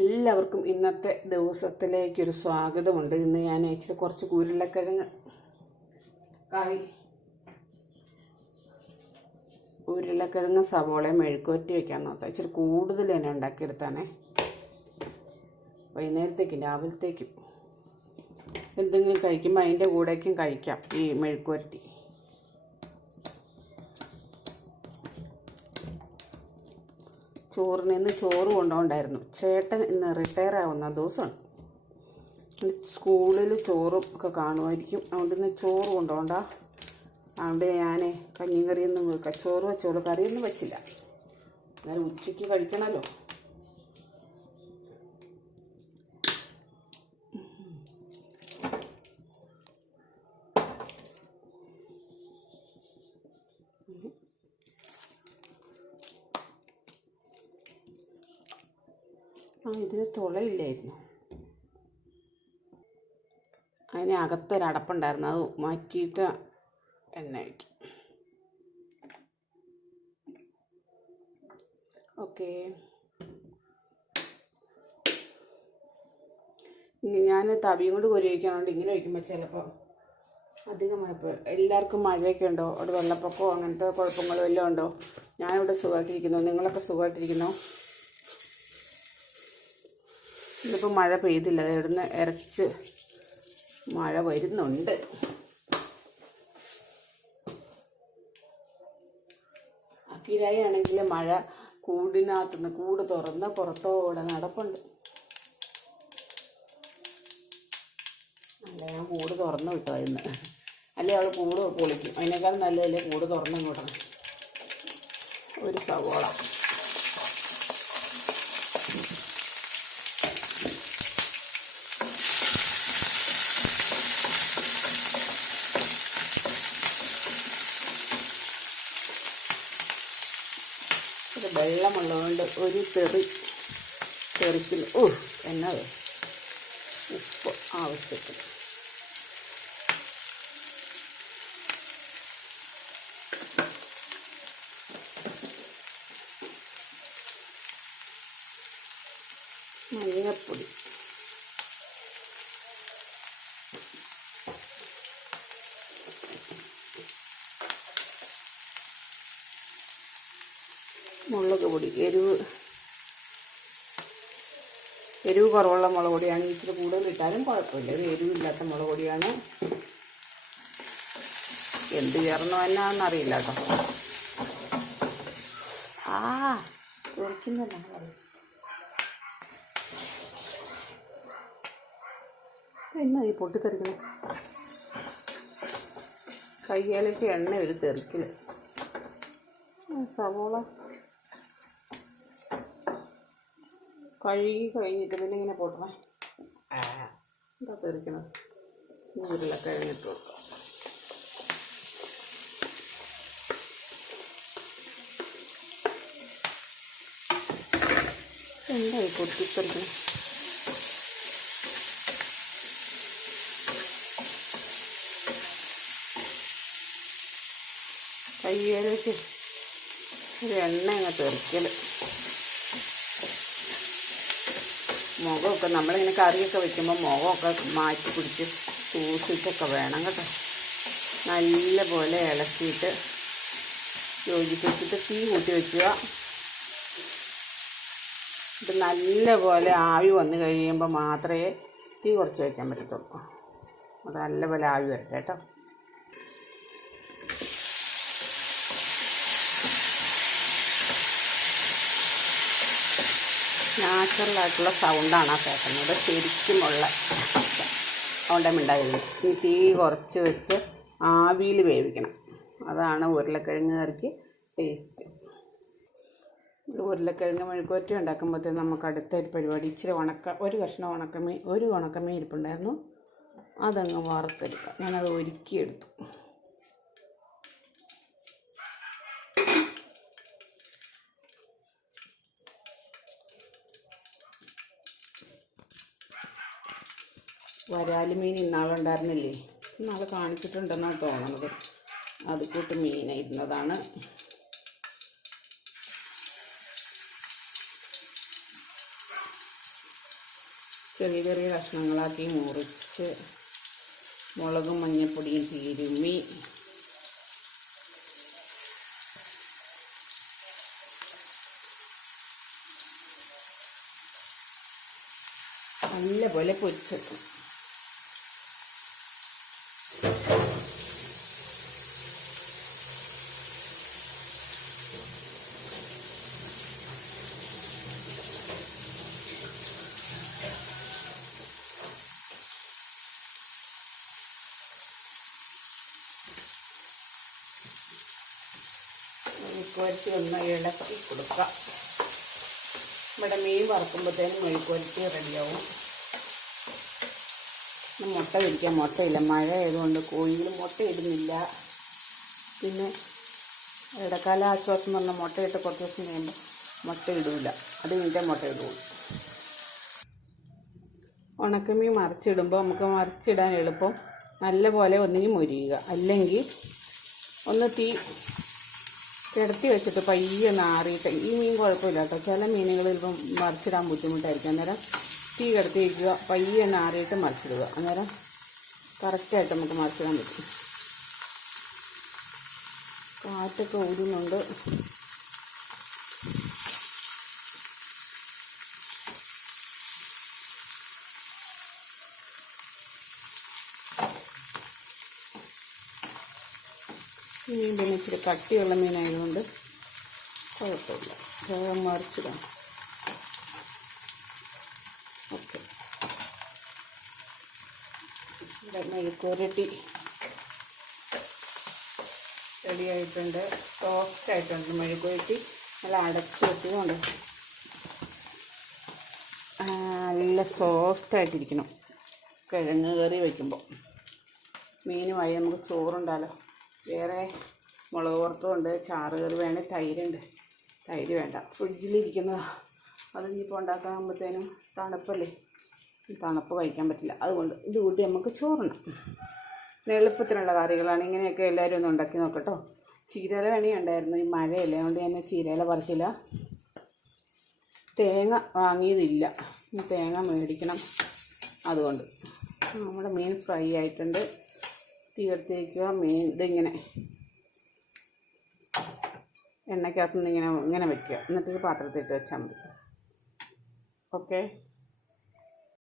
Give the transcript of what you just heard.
എല്ലാവർക്കും ഇന്നത്തെ ദിവസത്തിലേക്കൊരു സ്വാഗതമുണ്ട്. ഇന്ന് ഞാൻ ഇച്ചിരി കുറച്ച് ഉരുളക്കിഴങ്ങ് കറി ഉരുളക്കിഴങ്ങ് സവോളയും മെഴുക്കുവറ്റി വെക്കാൻ നോക്കാം ഇച്ചിരി കൂടുതൽ തന്നെ ഉണ്ടാക്കിയെടുത്താണേ. വൈകുന്നേരത്തേക്കും രാവിലത്തേക്കും എന്തെങ്കിലും കഴിക്കുമ്പോൾ അതിന്റെ കൂടേക്കും കഴിക്കാം ഈ മെഴുക്കുവരട്ടി. ചോറിന് ഇന്ന് ചോറ് കൊണ്ടുപോകണ്ടായിരുന്നു ചേട്ടൻ ഇന്ന് റിട്ടയർ ആവുന്ന ദിവസമാണ്. സ്കൂളിൽ ചോറും ഒക്കെ കാണുമായിരിക്കും. അതുകൊണ്ട് ഇന്ന് ചോറ് കൊണ്ടുപോകണ്ട അതുകൊണ്ട് ഞാൻ കഞ്ഞിയും കറിയൊന്നും ചോറ് വെച്ചോളൂ കറിയൊന്നും വെച്ചില്ല. എന്നാലും ഉച്ചയ്ക്ക് കഴിക്കണമല്ലോ ആ ഇതിന് തുളയില്ലായിരുന്നു. അതിന് അകത്തൊരടപ്പുണ്ടായിരുന്നു. അത് മാറ്റിയിട്ട് എണ്ണ ഒഴിക്കും. ഓക്കെ. ഞാൻ തവിയും കൊണ്ട് കൊരി വയ്ക്കാറുണ്ട് ഇങ്ങനെ വയ്ക്കുമ്പോൾ ചിലപ്പോൾ അധികമായപ്പോൾ എല്ലാവർക്കും മഴയൊക്കെ ഉണ്ടോ? അവിടെ വെള്ളപ്പൊക്കമോ അങ്ങനത്തെ കുഴപ്പങ്ങളോ എല്ലാം ഉണ്ടോ? ഞാനിവിടെ സുഖമായിട്ടിരിക്കുന്നു. നിങ്ങളൊക്കെ സുഖമായിട്ടിരിക്കുന്നോ? ഇതിപ്പോൾ മഴ പെയ്തില്ല. അത് ഇവിടുന്ന് ഇറച്ച് മഴ വരുന്നുണ്ട്. അക്കിരായി ആണെങ്കിൽ മഴ കൂടിനകത്തുനിന്ന് കൂട് തുറന്ന് പുറത്തോടെ നടപ്പുണ്ട്. അല്ല ഞാൻ കൂട് തുറന്ന് വിട്ടോ ഇന്ന്. അല്ലേ അവൾ കൂട് പൊളിക്കും. അതിനേക്കാൾ നല്ലതല്ലേ കൂട് തുറന്നു ഒരു സവോള. ഇത് വെള്ളമുള്ളതുകൊണ്ട് ഒരു തെറി തെറിക്കില്ല. ഓ എന്നത് ഉപ്പ് ആവശ്യത്തിന്. മഞ്ഞപ്പൊടി. മുളക് പൊടി എരിവ് എരിവ് കുറവുള്ള മുളക് പൊടിയാണ് ഇച്ചിരി കൂടുതൽ ഇട്ടാലും കുഴപ്പമില്ല. ഒരു എരിവില്ലാത്ത മുളക് പൊടിയാണ്. എന്ത് ചേർന്നു എന്നാന്നറിയില്ല കേട്ടോ. ആ കുറയ്ക്കുന്നല്ല എന്നാ ഈ പൊട്ടിത്തെറിക്കണം കയ്യിലേക്ക് എണ്ണ ഒരു തെറിക്കൽ. സവോള. കഴുകി കഴിഞ്ഞിട്ട് പിന്നെ ഇങ്ങനെ പോട്ടണേ. എന്താ തെറിക്കണത്. ഉരുളക്കിഴങ്ങിട്ട് കൊടുക്കാം എന്തായി പൊട്ടിത്തെറിക്കണം? കയ്യേലേക്ക് ഒരു എണ്ണ അങ്ങ് തെറിക്കൽ മുഖമൊക്കെ നമ്മളിങ്ങനെ കറിയൊക്കെ വെക്കുമ്പോൾ മുഖമൊക്കെ മാറ്റി പിടിച്ച് സൂക്ഷിച്ചൊക്കെ വേണം കേട്ടോ. നല്ല പോലെ ഇളക്കിയിട്ട് യോജിപ്പിച്ചിട്ട് തീ കൂട്ടി വെക്കുക. ഇത് നല്ല പോലെ ആവി വന്നു കഴിയുമ്പോൾ മാത്രമേ തീ കുറച്ച് വയ്ക്കാൻ പറ്റത്തുള്ളൂ. അത് നല്ല പോലെ ആവി വരട്ടെ കേട്ടോ. നാച്ചുറലായിട്ടുള്ള സൗണ്ടാണ് ആ കേൾക്കുന്നത് ശരിക്കുമുള്ള സൗണ്ട് ഉണ്ടായിരുന്നു ഈ തീ കുറച്ച് വെച്ച് ആവിയിൽ വേവിക്കണം. അതാണ് ഉരുളക്കിഴങ്ങ് കറിക്ക് ടേസ്റ്റ് ഉരുളക്കിഴങ്ങ് മെഴുക്കുവറ്റി ഉണ്ടാക്കുമ്പോഴത്തേന് നമുക്ക് അടുത്ത ഒരു പരിപാടി. ഇച്ചിരി ഉണക്ക ഒരു കഷ്ണം ഉണക്കമീൻ ഒരു ഉണക്കമീൻ ഇരിപ്പുണ്ടായിരുന്നു. അതങ്ങ് വറുത്തെടുക്കാം. ഞാനത് ഒരുക്കിയെടുത്തു. വരാൽ മീൻ ഇന്നാളുണ്ടായിരുന്നില്ലേ? ഇന്നാൾ കാണിച്ചിട്ടുണ്ടെന്നാണ് തോന്നുന്നത് അത് കൂട്ട് മീനായിരുന്നതാണ് ചെറിയ ചെറിയ കഷ്ണങ്ങളാക്കി മുറിച്ച് മുളകും മഞ്ഞപ്പൊടിയും തിരുമ്മി നല്ലപോലെ പൊരിച്ചെടുക്കും. മെഴുക്കുവരട്ടി ഒന്ന് ഇളക്കി കൊടുക്കാം. ഇവിടെ മീൻ വറക്കുമ്പോഴത്തേനും മെഴുക്കുവരട്ടി റെഡിയാവും മുട്ട പിടിക്കാൻ മുട്ടയില്ല. മഴ ആയതുകൊണ്ട് മുട്ട ഇടുന്നില്ല. പിന്നെ ഇടക്കാല ആശ്വാസം പറഞ്ഞാൽ മുട്ടയിട്ട് കുറച്ച് ദിവസം കഴിയുമ്പോൾ മുട്ട ഇടൂല. അത് മുട്ട ഇടുള്ളൂ. ഉണക്കമീൻ മറിച്ചിടുമ്പോൾ നമുക്ക് മറിച്ചിടാൻ എളുപ്പം. നല്ല പോലെ ഒന്നിന് മൊരിയുക. അല്ലെങ്കിൽ ഒന്ന് തീ കിടത്തി വെച്ചിട്ട് പയ്യെ നാറിയിട്ട് ഈ മീൻ കുഴപ്പമില്ല കേട്ടോ ചില മീനുകൾ ചിലപ്പം മറിച്ചിടാൻ ബുദ്ധിമുട്ടായിരിക്കും. അന്നേരം തീ കിടത്തി വയ്ക്കുക പയ്യെ നാറിയിട്ട് മറിച്ചിടുക. അന്നേരം കറക്റ്റായിട്ട് നമുക്ക് മറിച്ചിടാൻ പറ്റും. കാറ്റൊക്കെ ഊരുന്നുണ്ട്. മീൻ പിന്നെ ഇച്ചിരി കട്ടിയുള്ള മീനായതുകൊണ്ട് കുഴപ്പമില്ല. വേഗം മറിച്ചിടാം ഓക്കെ ഇവിടെ മെഴുക്കുരട്ടി റെഡി ആയിട്ടുണ്ട് സോഫ്റ്റ് ആയിട്ടുണ്ട് മെഴുക്കുരട്ടി നല്ല അടച്ച് വെച്ചതുകൊണ്ട് നല്ല സോഫ്റ്റ് ആയിട്ടിരിക്കണം. കിഴങ്ങ് കറി വയ്ക്കുമ്പോൾ മീനുമായി നമുക്ക് ചോറുണ്ടല്ലോ. വേറെ മുളക് ഉണ്ട് ചാറ് കറി വേണേൽ തൈരുണ്ട്. തൈര് വേണ്ട. ഫ്രിഡ്ജിലിരിക്കുന്നതാണ് അത് ഇനിയിപ്പോൾ ഉണ്ടാക്കാകുമ്പോഴത്തേനും തണുപ്പല്ലേ? തണുപ്പ് കഴിക്കാൻ പറ്റില്ല. അതുകൊണ്ട് ഇത് കൂട്ടി നമുക്ക് ചോറണം എളുപ്പത്തിനുള്ള കറികളാണ്. ഇങ്ങനെയൊക്കെ എല്ലാവരും ഒന്ന് ഉണ്ടാക്കി നോക്കട്ടോ. ചീരല വേണേ ഉണ്ടായിരുന്നു ഈ മഴയല്ലേ അതുകൊണ്ട് ഞാൻ ചീരല പറിച്ചില്ല. തേങ്ങ വാങ്ങിയതില്ല. തേങ്ങ മേടിക്കണം അതുകൊണ്ട്. നമ്മുടെ മീൻ ഫ്രൈ ആയിട്ടുണ്ട്. തീർത്തേക്കുക മീൻ ഇതിങ്ങനെ എണ്ണയ്ക്കകത്തുനിന്ന് ഇങ്ങനെ ഇങ്ങനെ വയ്ക്കുക എന്നിട്ടൊരു പാത്രത്തിട്ട് വെച്ചാൽ മതി. ഓക്കെ?